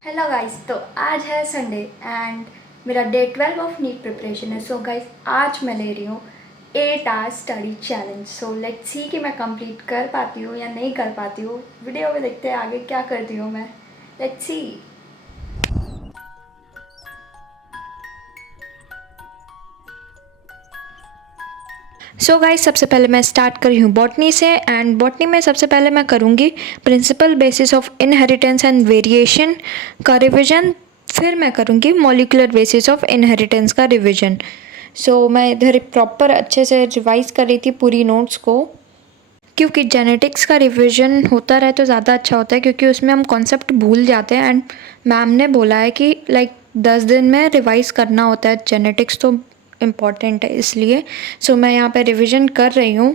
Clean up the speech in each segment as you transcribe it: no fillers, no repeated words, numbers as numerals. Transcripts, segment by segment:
Hello guys, तो आज है संडे एंड मेरा डे 12 ऑफ नीट प्रिपरेशन है। सो गाइस, आज मैं ले रही हूँ 8 hours study challenge. So let's see कि मैं कंप्लीट कर पाती हूँ या नहीं कर पाती हूँ। वीडियो में देखते हैं आगे क्या करती हूँ मैं। Let's see. सो गाइस, सबसे पहले मैं स्टार्ट कर रही हूँ बॉटनी से। एंड बॉटनी में सबसे पहले मैं करूँगी principal basis of inheritance and variation का रिविज़न। फिर मैं करूँगी मॉलिक्यूलर बेसिस ऑफ इनहेरिटेंस का रिविज़न। सो मैं इधर प्रॉपर अच्छे से रिवाइज़ कर रही थी पूरी नोट्स को, क्योंकि जेनेटिक्स का रिवीजन होता रहे तो ज़्यादा अच्छा होता है, क्योंकि उसमें हम कॉन्सेप्ट भूल जाते हैं। एंड मैम ने बोला है कि लाइक 10 दिन में रिवाइज़ करना होता है, जेनेटिक्स तो इम्पॉर्टेंट है इसलिए। सो मैं यहाँ पे रिवीजन कर रही हूँ।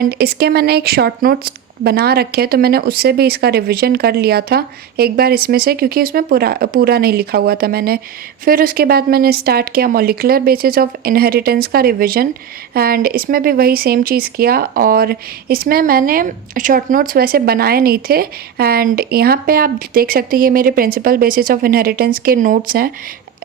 एंड इसके मैंने एक शॉर्ट नोट्स बना रखे हैं, तो मैंने उससे भी इसका रिवीजन कर लिया था एक बार इसमें से, क्योंकि उसमें पूरा नहीं लिखा हुआ था मैंने। फिर उसके बाद मैंने स्टार्ट किया मॉलिक्यूलर बेसिस ऑफ इनहेरिटेंस का रिवीजन। एंड इसमें भी वही सेम चीज़ किया, और इसमें मैंने शॉर्ट नोट्स वैसे बनाए नहीं थे। एंड यहाँ पे आप देख सकते हैं ये मेरे प्रिंसिपल बेसिस ऑफ इनहेरिटेंस के नोट्स हैं,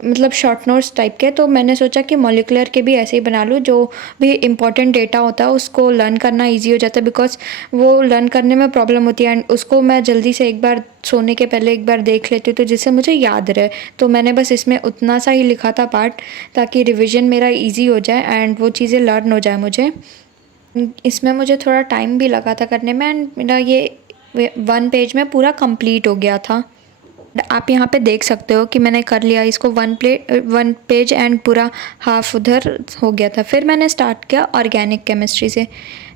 मतलब शॉर्ट नोट्स टाइप के। तो मैंने सोचा कि मॉलिक्यूलर के भी ऐसे ही बना लूँ, जो भी इम्पॉर्टेंट डेटा होता है उसको लर्न करना इजी हो जाता है, बिकॉज वो लर्न करने में प्रॉब्लम होती है। एंड उसको मैं जल्दी से एक बार सोने के पहले एक बार देख लेती हूँ, तो जिससे मुझे याद रहे। तो मैंने बस इसमें उतना सा ही लिखा था पार्ट, ताकि रिविज़न मेरा ईजी हो जाए एंड वो चीज़ें लर्न हो जाए मुझे। इसमें मुझे थोड़ा टाइम भी लगा था करने में, एंड मेरा ये 1 पेज में पूरा कंप्लीट हो गया था। आप यहाँ पे देख सकते हो कि मैंने कर लिया इसको 1 पेज, एंड पूरा हाफ उधर हो गया था। फिर मैंने स्टार्ट किया ऑर्गेनिक केमिस्ट्री से।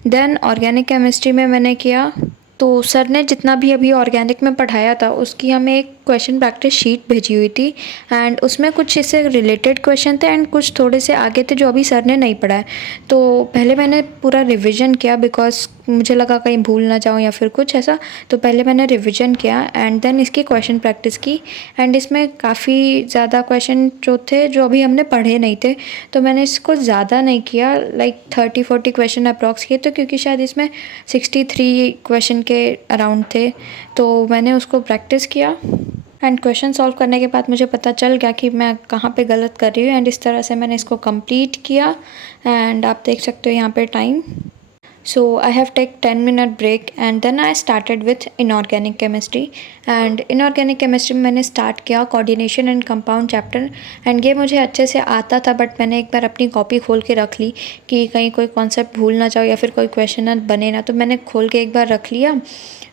देन ऑर्गेनिक केमिस्ट्री में मैंने किया, तो सर ने जितना भी अभी ऑर्गेनिक में पढ़ाया था उसकी हमें एक क्वेश्चन प्रैक्टिस शीट भेजी हुई थी। एंड उसमें कुछ इससे रिलेटेड क्वेश्चन थे एंड कुछ थोड़े से आगे थे जो अभी सर ने नहीं पढ़ाया। तो पहले मैंने पूरा रिवीजन किया, बिकॉज मुझे लगा कहीं भूल ना जाऊँ या फिर कुछ ऐसा। तो पहले मैंने रिवीजन किया एंड देन इसकी क्वेश्चन प्रैक्टिस की। एंड इसमें काफ़ी ज़्यादा क्वेश्चन जो थे जो अभी हमने पढ़े नहीं थे, तो मैंने इसको ज़्यादा नहीं किया, लाइक 30-40 क्वेश्चन अप्रॉक्स किए। तो क्योंकि शायद इसमें 63 क्वेश्चन के अराउंड थे, तो मैंने उसको प्रैक्टिस किया। एंड क्वेश्चन सॉल्व करने के बाद मुझे पता चल गया कि मैं कहाँ पे गलत कर रही हूँ, एंड इस तरह से मैंने इसको कंप्लीट किया। एंड आप देख सकते हो यहाँ पे time. So I have take 10-minute break and then I started with inorganic chemistry. And inorganic chemistry में मैंने स्टार्ट किया coordination and compound chapter। And ये मुझे अच्छे से आता था, बट मैंने एक बार अपनी कॉपी खोल के रख ली कि कहीं कोई कॉन्सेप्ट भूल ना जाओ या फिर कोई क्वेश्चन ना बने ना। तो मैंने खोल के एक बार रख लिया।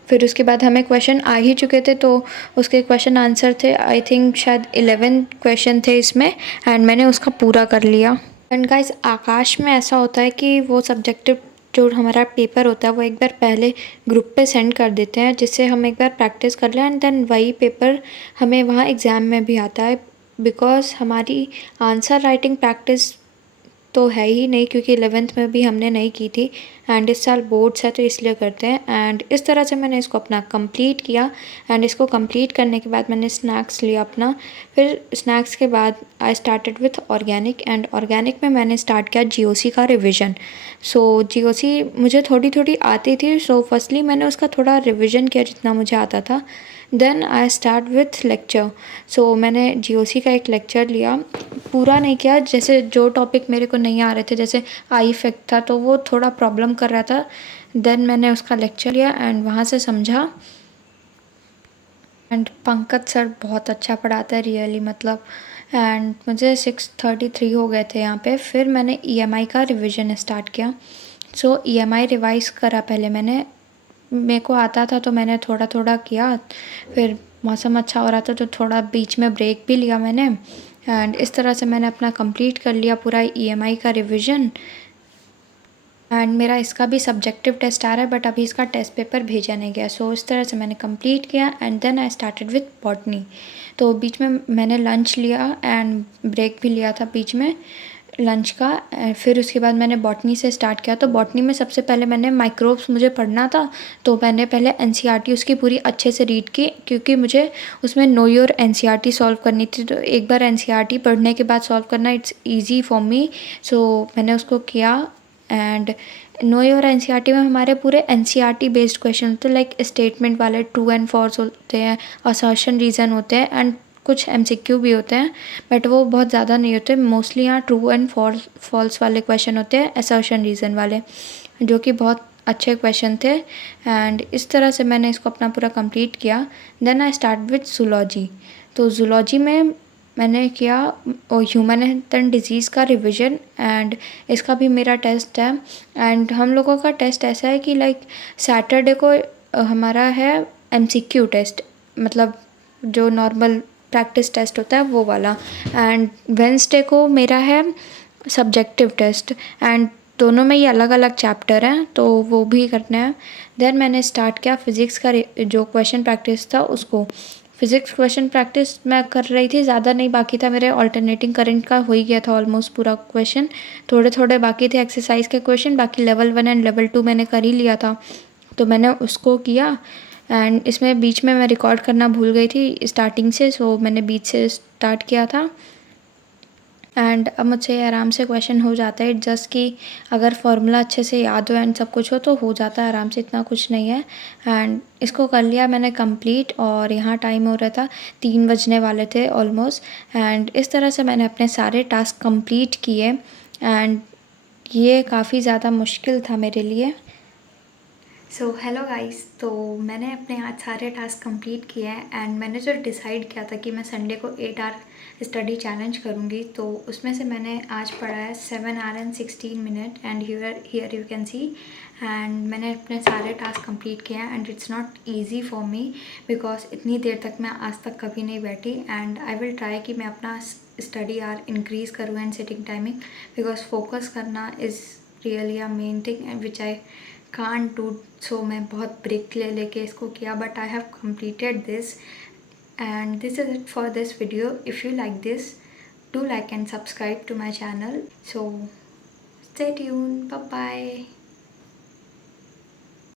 फिर उसके बाद हमें क्वेश्चन आ ही चुके थे, तो उसके क्वेश्चन आंसर थे आई थिंक शायद 11 क्वेश्चन थे इसमें, एंड मैंने उसका पूरा कर लिया। एंड गाइस, आकाश में ऐसा होता है कि वो सब्जेक्टिव जो हमारा पेपर होता है वो एक बार पहले ग्रुप पे सेंड कर देते हैं, जिससे हम एक बार प्रैक्टिस कर लें, एंड देन वही पेपर हमें वहाँ एग्ज़ाम में भी आता है। बिकॉज हमारी आंसर राइटिंग प्रैक्टिस तो है ही नहीं, क्योंकि 11th में भी हमने नहीं की थी, एंड इस साल बोर्ड्स है तो इसलिए करते हैं। एंड इस तरह से मैंने इसको अपना कंप्लीट किया। एंड इसको कंप्लीट करने के बाद मैंने स्नैक्स लिया अपना। फिर स्नैक्स के बाद आई started with organic. And organic में मैंने स्टार्ट किया जीओसी का रिविज़न। सो जीओसी मुझे थोड़ी थोड़ी आती थी, सो फर्स्टली मैंने उसका थोड़ा रिविज़न किया जितना मुझे आता था। Then I start with lecture. So मैंने जीओसी का एक लेक्चर लिया, पूरा नहीं किया, जैसे जो टॉपिक मेरे को नहीं आ रहे थे, जैसे आई इफेक्ट था तो वो थोड़ा प्रॉब्लम कर रहा था। देन मैंने उसका लेक्चर लिया एंड वहाँ से समझा। एंड पंकज सर बहुत अच्छा पढ़ाता है रियली, मतलब। एंड मुझे 633 हो गए थे यहाँ पे। फिर मैंने ईएमआई का रिवीजन स्टार्ट किया। सो ईएमआई रिवाइज़ करा पहले मैंने, मेरे को आता था तो मैंने थोड़ा थोड़ा किया। फिर मौसम अच्छा हो रहा था तो थोड़ा बीच में ब्रेक भी लिया मैंने। एंड इस तरह से मैंने अपना कंप्लीट कर लिया पूरा ईएमआई का रिवीजन। एंड मेरा इसका भी सब्जेक्टिव टेस्ट आ रहा है, बट अभी इसका टेस्ट पेपर भेजा नहीं गया। सो इस तरह से मैंने कंप्लीट किया। And then I started with botany. तो बीच में मैंने लंच लिया एंड ब्रेक भी लिया था बीच में लंच का। फिर उसके बाद मैंने बॉटनी से स्टार्ट किया। तो बॉटनी में सबसे पहले मैंने माइक्रोब्स मुझे पढ़ना था, तो मैंने पहले एनसीईआरटी उसकी पूरी अच्छे से रीड की, क्योंकि मुझे उसमें नो योर एनसीईआरटी सॉल्व करनी थी। तो एक बार एनसीईआरटी पढ़ने के बाद सॉल्व करना इट्स ईजी फॉर मी। सो मैंने उसको किया। एंड नो योर एनसीईआरटी में हमारे पूरे एनसीईआरटी बेस्ड क्वेश्चन होते हैं, लाइक स्टेटमेंट वाले, ट्रू एंड फॉल्स होते हैं, असर्शन रीज़न होते हैं एंड कुछ एमसीक्यू भी होते हैं, बट वो बहुत ज़्यादा नहीं होते। मोस्टली यहाँ ट्रू एंड फॉल्स वाले क्वेश्चन होते हैं, असर्शन रीज़न वाले, जो कि बहुत अच्छे क्वेश्चन थे। एंड इस तरह से मैंने इसको अपना पूरा कंप्लीट किया। Then I start with zoology. तो जूलॉजी में मैंने किया ह्यूमन हेल्थ एंड डिजीज़ का रिवीजन, एंड इसका भी मेरा टेस्ट है। एंड हम लोगों का टेस्ट ऐसा है कि लाइक सैटरडे को हमारा है एमसीक्यू टेस्ट, मतलब जो नॉर्मल प्रैक्टिस टेस्ट होता है वो वाला, एंड वेंसडे को मेरा है सब्जेक्टिव टेस्ट। एंड दोनों में ये अलग अलग चैप्टर हैं, तो वो भी करना है। देन मैंने स्टार्ट किया फिज़िक्स का जो क्वेश्चन प्रैक्टिस था उसको। फिज़िक्स क्वेश्चन प्रैक्टिस मैं कर रही थी, ज़्यादा नहीं बाकी था, मेरे ऑल्टरनेटिंग करंट का हो ही गया था ऑलमोस्ट पूरा क्वेश्चन। थोड़े थोड़े बाकी थे एक्सरसाइज के क्वेश्चन, बाकी लेवल 1 एंड लेवल 2 मैंने कर ही लिया था, तो मैंने उसको किया। एंड इसमें बीच में मैं रिकॉर्ड करना भूल गई थी स्टार्टिंग से, सो मैंने बीच से स्टार्ट किया था। एंड अब मुझसे आराम से क्वेश्चन हो जाता है, जस्ट कि अगर फॉर्मूला अच्छे से याद हो एंड सब कुछ हो तो हो जाता है आराम से, इतना कुछ नहीं है। एंड इसको कर लिया मैंने कंप्लीट, और यहाँ टाइम हो रहा था 3 बजने वाले थे ऑलमोस्ट। एंड इस तरह से मैंने अपने सारे टास्क कंप्लीट किए, एंड ये काफ़ी ज़्यादा मुश्किल था मेरे लिए। सो हेलो गाइस, तो मैंने अपने आज सारे टास्क कंप्लीट किए हैं। एंड मैंने जो डिसाइड किया था कि मैं संडे को 8 आवर स्टडी चैलेंज करूँगी, तो उसमें से मैंने आज पढ़ा है 7 our and 16 minute, and here you can see. And मैंने अपने सारे टास्क कंप्लीट किए हैं, and it's not easy for me because इतनी देर तक मैं आज तक कभी नहीं बैठी। एंड आई विल ट्राई कि मैं अपना स्टडी आवर इंक्रीज़ करूँ and sitting timing, because focus करना is really a main thing and which I can't do. So मैं बहुत ब्रेक लेके इसको किया, but I have completed this, and this is it for this video. If you like this, do like and subscribe to my channel. So stay tuned. Bye bye.